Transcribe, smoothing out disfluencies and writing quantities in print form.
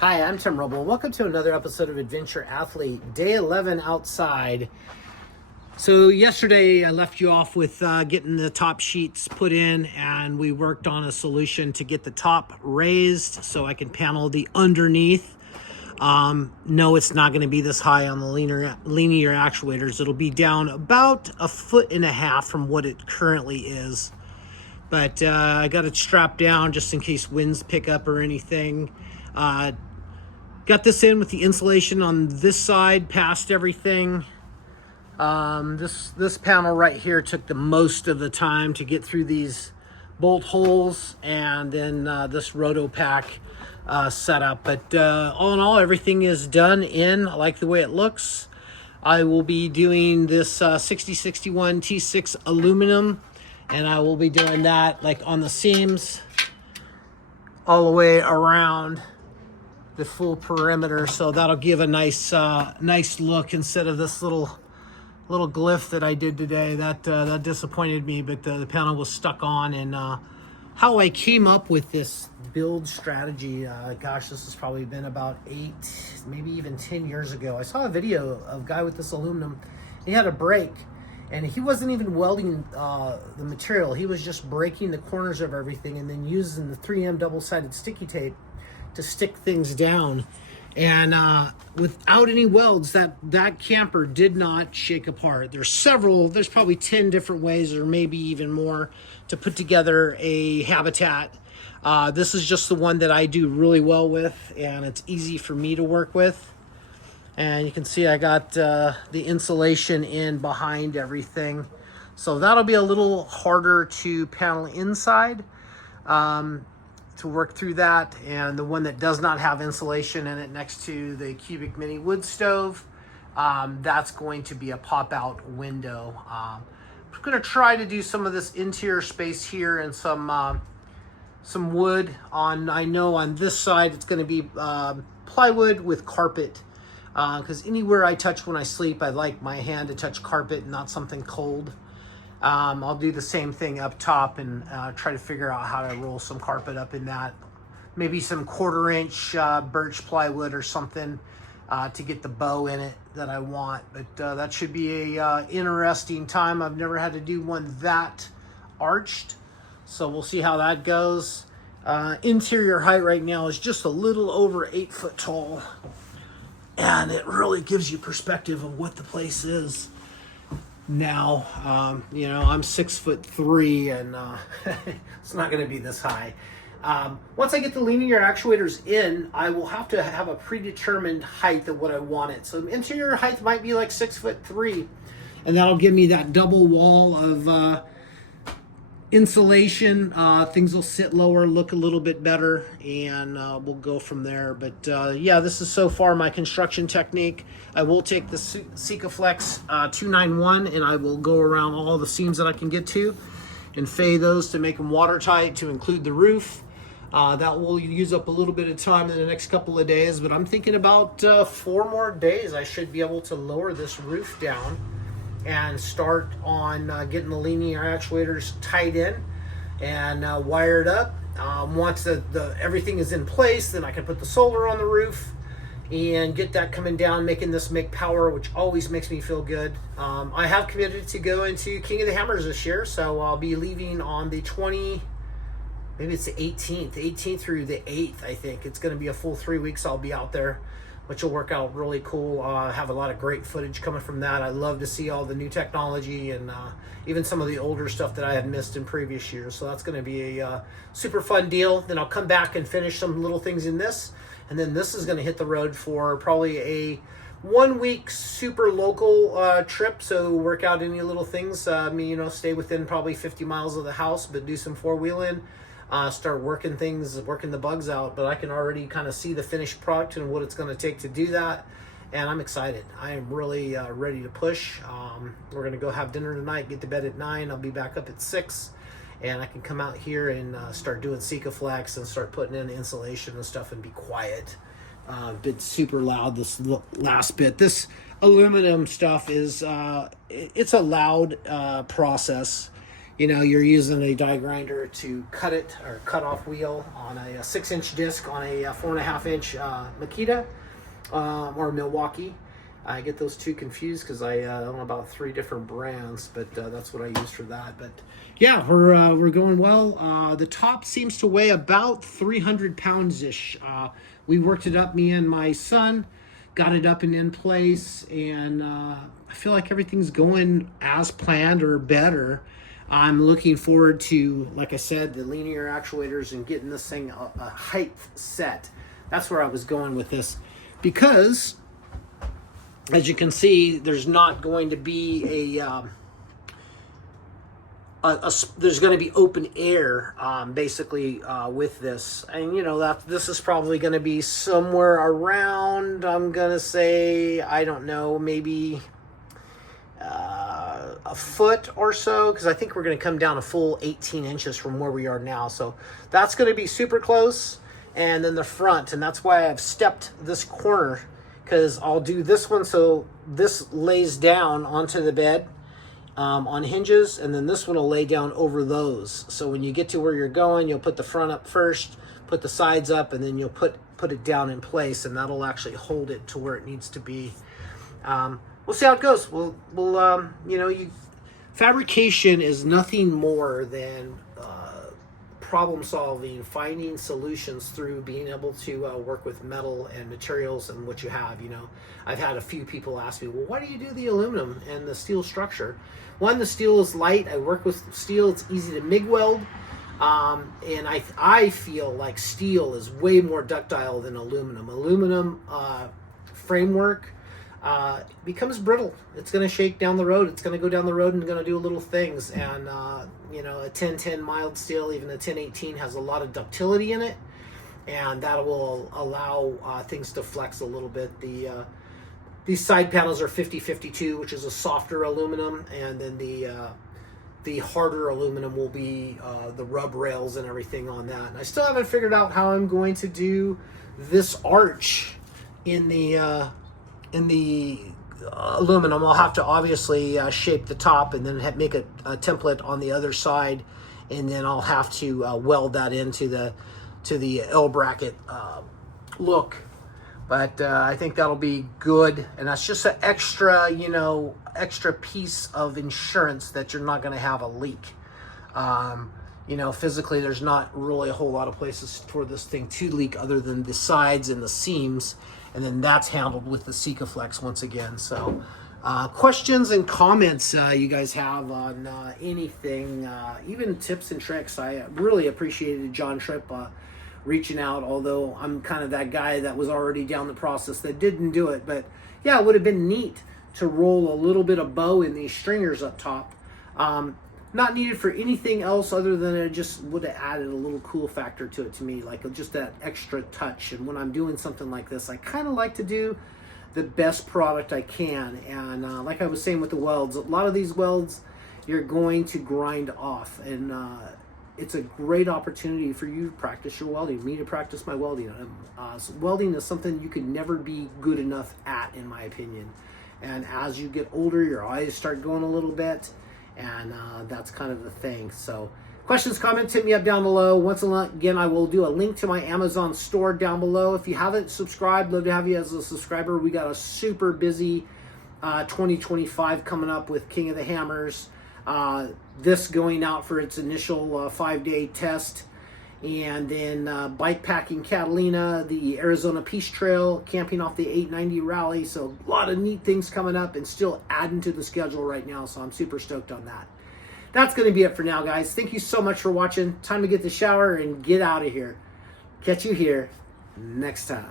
Hi, I'm Tim Rubble. Welcome to another episode of Adventure Athlete, day 11 outside. So yesterday I left you off with getting the top sheets put in, and we worked on a solution to get the top raised so I can panel the underneath. No, it's not going to be this high on the linear actuators. It'll be down about 1.5 feet from what it currently is. But I got it strapped down just in case winds pick up or anything. Got this in with the insulation on this side past everything. This panel right here took the most of the time to get through these bolt holes, and then this Rotopack setup. But all in all, everything is done in. I like the way it looks. I will be doing this 6061 T6 aluminum, and I will be doing that like on the seams all the way around the full perimeter, so that'll give a nice look instead of this little glyph that I did today. That disappointed me, but the panel was stuck on. And how I came up with this build strategy, gosh, this has probably been about 8, maybe even 10 years ago. I saw a video of a guy with this aluminum. He had a brake, and he wasn't even welding the material. He was just breaking the corners of everything and then using the 3M double-sided sticky tape to stick things down. And without any welds, that camper did not shake apart. There's probably 10 different ways, or maybe even more, to put together a habitat. This is just the one that I do really well with, and it's easy for me to work with. And you can see I got the insulation in behind everything, so that'll be a little harder to panel inside, to work through that. And the one that does not have insulation in it next to the cubic mini wood stove, that's going to be a pop-out window. I'm going to try to do some of this interior space here and some wood on. I know on this side it's going to be plywood with carpet, because anywhere I touch when I sleep, I like my hand to touch carpet and not something cold. I'll do the same thing up top and try to figure out how to roll some carpet up in that. Maybe some 1/4-inch birch plywood or something to get the bow in it that I want. But that should be a interesting time. I've never had to do one that arched, so we'll see how that goes. Interior height right now is just a little over 8 foot tall, and it really gives you perspective of what the place is. Now, I'm 6'3", and it's not going to be this high. Once I get the linear actuators in, I will have to have a predetermined height of what I want it. So interior height might be like 6'3", and that'll give me that double wall of insulation. Things will sit lower, look a little bit better, and we'll go from there. But yeah, this is so far my construction technique. I will take the Sikaflex 291, and I will go around all the seams that I can get to and fade those to make them watertight, to include the roof. That will use up a little bit of time in the next couple of days, but I'm thinking about 4 more days I should be able to lower this roof down and start on getting the linear actuators tied in and wired up. Once everything is in place, then I can put the solar on the roof and get that coming down, making this make power, which always makes me feel good. I have committed to go into King of the Hammers this year, so I'll be leaving on the 18th through the 8th, I think. It's going to be a full 3 weeks I'll be out there, which will work out really cool. I have a lot of great footage coming from that. I love to see all the new technology and even some of the older stuff that I had missed in previous years. So that's going to be a super fun deal. Then I'll come back and finish some little things in this. And then this is going to hit the road for probably a 1 week super local trip. So work out any little things. Stay within probably 50 miles of the house, but do some 4-wheeling. Start working the bugs out, but I can already kind of see the finished product and what it's going to take to do that, and I'm excited. I am really ready to push. We're going to go have dinner tonight, get to bed at 9. I'll be back up at 6, and I can come out here and start doing Sikaflex and start putting in insulation and stuff and be quiet. Been super loud this last bit. This aluminum stuff is it's a loud process. you know, you're using a die grinder to cut it, or cut off wheel on a 6-inch disc on a 4.5-inch Makita or Milwaukee. I get those two confused because I own about 3 different brands, but that's what I use for that. But yeah, we're going well. The top seems to weigh about 300 pounds ish. We worked it up, me and my son, got it up and in place, and I feel like everything's going as planned or better. I'm looking forward to, like I said, the linear actuators and getting this thing a height set. That's where I was going with this, because as you can see, there's not going to be there's going to be open air basically with this, and you know that this is probably going to be somewhere around, I'm going to say, I don't know, maybe a foot or so, because I think we're going to come down a full 18 inches from where we are now. So that's going to be super close. And then the front, and that's why I've stepped this corner, because I'll do this one so this lays down onto the bed on hinges, and then this one will lay down over those. So when you get to where you're going, you'll put the front up first, put the sides up, and then you'll put it down in place, and that'll actually hold it to where it needs to be. We'll see how it goes. We'll you know, fabrication is nothing more than problem solving, finding solutions through being able to work with metal and materials and what you have. You know, I've had a few people ask me, well, why do you do the aluminum and the steel structure? One, the steel is light. I work with steel. It's easy to MIG weld. And I feel like steel is way more ductile than aluminum. Aluminum framework becomes brittle. It's going to shake down the road. It's going to go down the road and going to do little things. And you know, a 1010 mild steel, even a 1018, has a lot of ductility in it, and that will allow things to flex a little bit. These side panels are 5052, which is a softer aluminum, and then the harder aluminum will be the rub rails and everything on that. And I still haven't figured out how I'm going to do this arch in the aluminum. I'll have to obviously shape the top and then make a template on the other side, and then I'll have to weld that into the L bracket look. But I think that'll be good, and that's just an extra, you know, extra piece of insurance that you're not going to have a leak. You know, physically, there's not really a whole lot of places for this thing to leak other than the sides and the seams, and then that's handled with the Sikaflex once again. So questions and comments you guys have on anything, even tips and tricks. I really appreciated John Tripp reaching out, although I'm kind of that guy that was already down the process that didn't do it. But yeah, it would have been neat to roll a little bit of bow in these stringers up top. Not needed for anything else other than it just would have added a little cool factor to it to me, like just that extra touch. And when I'm doing something like this, I kind of like to do the best product I can. And like I was saying with the welds, a lot of these welds you're going to grind off, and it's a great opportunity for you to practice your welding, me to practice my welding. So welding is something you could never be good enough at, in my opinion. And as you get older, your eyes start going a little bit, and that's kind of the thing. So questions, comments, hit me up down below. Once again, I will do a link to my Amazon store down below. If you haven't subscribed, love to have you as a subscriber. We got a super busy 2025 coming up with King of the Hammers. This going out for its initial 5-day test, and then bikepacking Catalina, the Arizona Peace Trail, camping off the 890 rally. So a lot of neat things coming up, and still adding to the schedule right now, so I'm super stoked on that. That's going to be it for now, guys. Thank you so much for watching. Time to get the shower and get out of here. Catch you here next time.